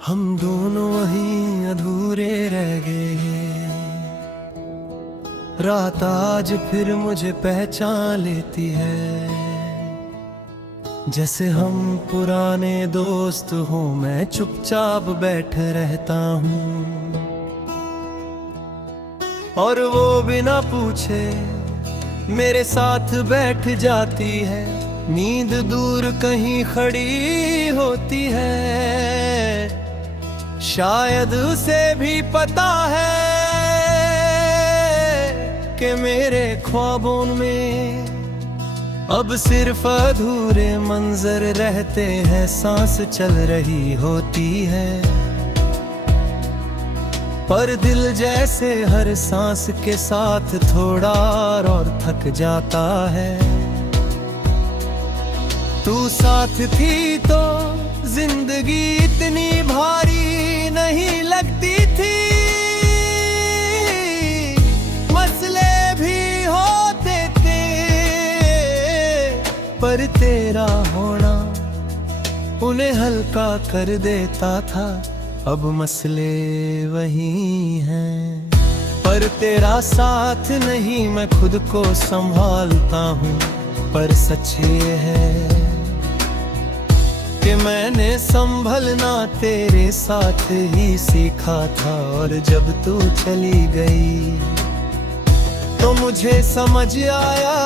हम दोनों वहीं अधूरे रह गए। रात आज फिर मुझे पहचान लेती है, जैसे हम पुराने दोस्त हो। मैं चुपचाप बैठ रहता हूँ और वो बिना पूछे मेरे साथ बैठ जाती है। नींद दूर कहीं खड़ी होती है, शायद उसे भी पता है कि मेरे ख्वाबों में अब सिर्फ अधूरे मंजर रहते हैं। सांस चल रही होती है, पर दिल जैसे हर सांस के साथ थोड़ा और थक जाता है। तू साथ थी तो जिंदगी इतनी भारी नहीं लगती थी। मसले भी होते थे, पर तेरा होना उन्हें हल्का कर देता था। अब मसले वही हैं, पर तेरा साथ नहीं। मैं खुद को संभालता हूँ, पर सच ये है कि मैंने संभलना तेरे साथ ही सीखा था। और जब तू चली गई तो मुझे समझ आया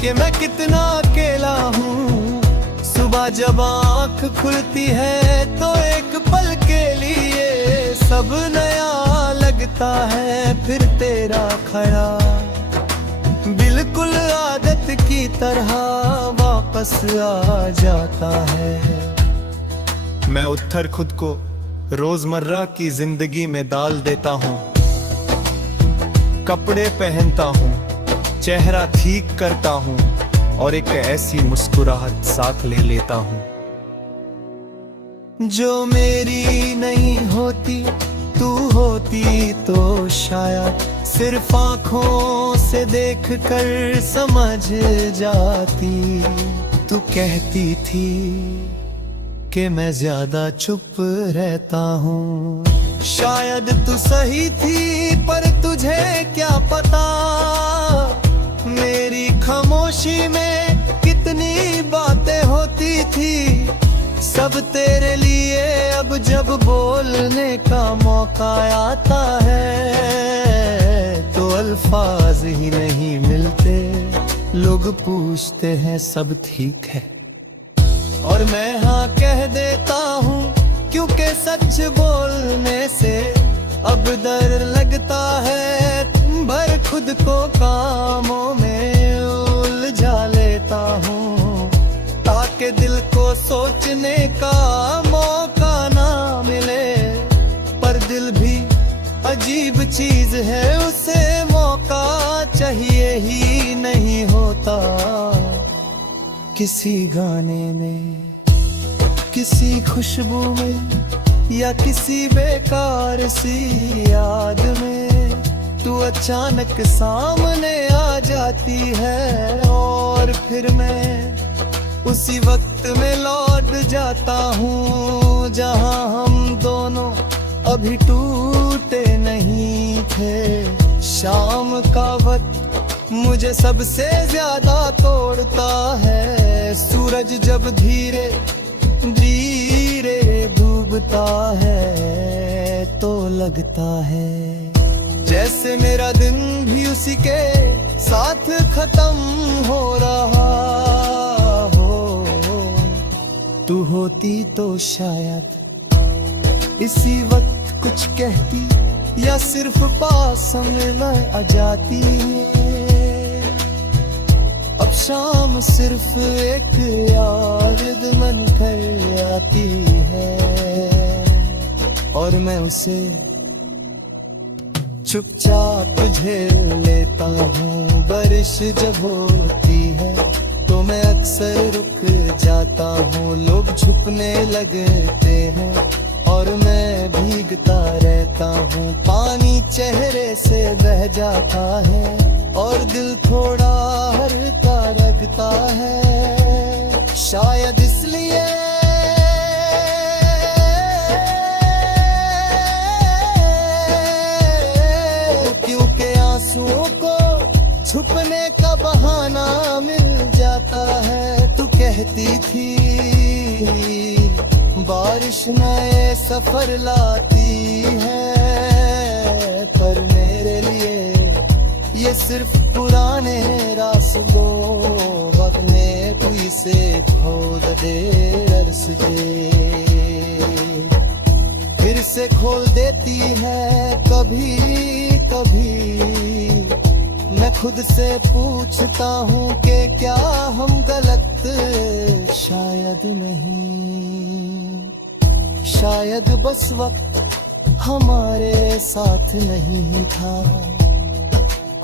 कि मैं कितना अकेला हूँ। सुबह जब आँख खुलती है तो एक पल के लिए सब नया लगता है। फिर तेरा खड़ा बिल्कुल आदत की तरह वापस आ जाता है। मैं उत्तर खुद को रोजमर्रा की जिंदगी में डाल देता हूँ। कपड़े पहनता हूँ, चेहरा ठीक करता हूँ और एक ऐसी मुस्कुराहट साथ ले लेता हूँ जो मेरी नहीं होती। तू होती तो शायद सिर्फ आँखों से देख कर समझ जाती। तू कहती थी कि मैं ज्यादा चुप रहता हूँ। शायद तू सही थी, पर तुझे क्या पता मेरी खामोशी में कितनी बातें होती थी। सब तेरे लिए अब जब बोलने का मौका आता है तो अल्फाज ही नहीं मिलते। लोग पूछते हैं सब ठीक है, और मैं हाँ कह देता हूँ, क्योंकि सच बोलने से अब डर लगता है। भर खुद को कामों में उलझा लेता हूँ, ताकि दिल को सोचने का मौका ना मिले। पर दिल भी अजीब चीज है, उसे मौका चाहिए ही नहीं होता। किसी गाने में, किसी खुशबू में या किसी बेकार सी याद में तू अचानक सामने आ जाती है। और फिर मैं उसी वक्त में लौट जाता हूँ जहाँ हम दोनों अभी टूटे नहीं थे। शाम का वक्त मुझे सबसे ज्यादा तोड़ता है। सूरज जब धीरे धीरे डूबता है तो लगता है जैसे मेरा दिन भी उसी के साथ खत्म हो रहा हो। तू होती तो शायद इसी वक्त कुछ कहती या सिर्फ पास में मैं आ जाती। अब शाम सिर्फ एक याद मन कर आती है और मैं उसे चुपचाप झेल लेता हूँ। बारिश जब होती है तो मैं अक्सर रुक जाता हूँ। लोग झुकने लगते हैं और मैं भीगता रहता हूँ। पानी चेहरे से बह जाता है और दिल थोड़ा हल्का लगता है। शायद इसलिए कहती थी बारिश नए सफर लाती है, पर मेरे लिए ये सिर्फ पुराने रास्तों अपने कोई से खोल दे रस दे, फिर से खोल देती है कभी कभी। मैं खुद से पूछता हूँ कि क्या हम गलत, शायद नहीं, शायद बस वक्त हमारे साथ नहीं था।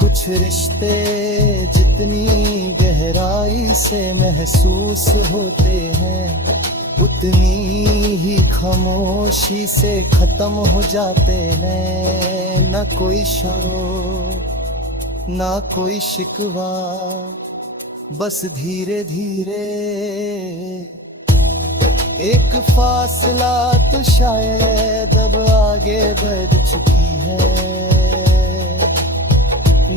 कुछ रिश्ते जितनी गहराई से महसूस होते हैं, उतनी ही खामोशी से खत्म हो जाते हैं। न कोई शौक ना कोई शिकवा, बस धीरे धीरे एक फासला तो शायद अब आगे बढ़ चुकी है।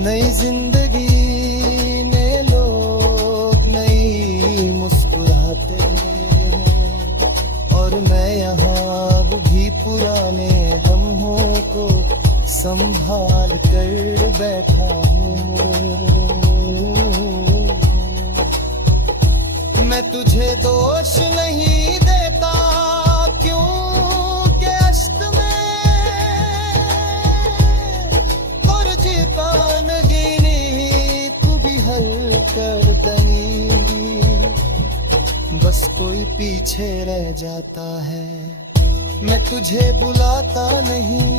नई जिंदगी ने लोग नई मुस्कुराते हैं, और मैं यहाँ भी पुराने लम्हों को संभाल कर बैठा हूँ। मैं तुझे दोष नहीं देता, क्योंकि अश्क में और जीता नगीनी तू भी हल कर दनी, बस कोई पीछे रह जाता है। मैं तुझे बुलाता नहीं,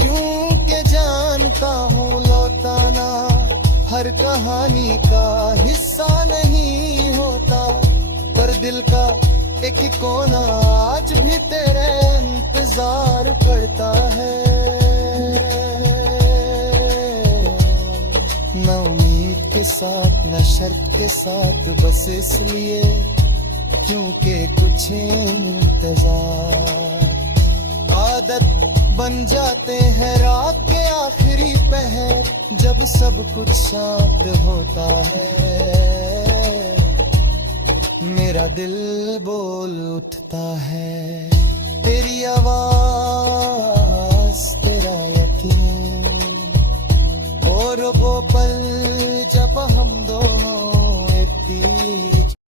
क्योंकि जानता हूँ लौटाना हर कहानी का हिस्सा नहीं होता, पर दिल का एक कोना आज भी तेरे इंतजार करता है। न उम्मीद के साथ न शर्त के साथ, बस इसलिए क्योंकि कुछ इंतजार आदत बन जाते हैं रात के आखिरी पहर, जब सब कुछ शांत होता है। मेरा दिल बोल उठता है, तेरी आवाज तेरा यकीन और वो पल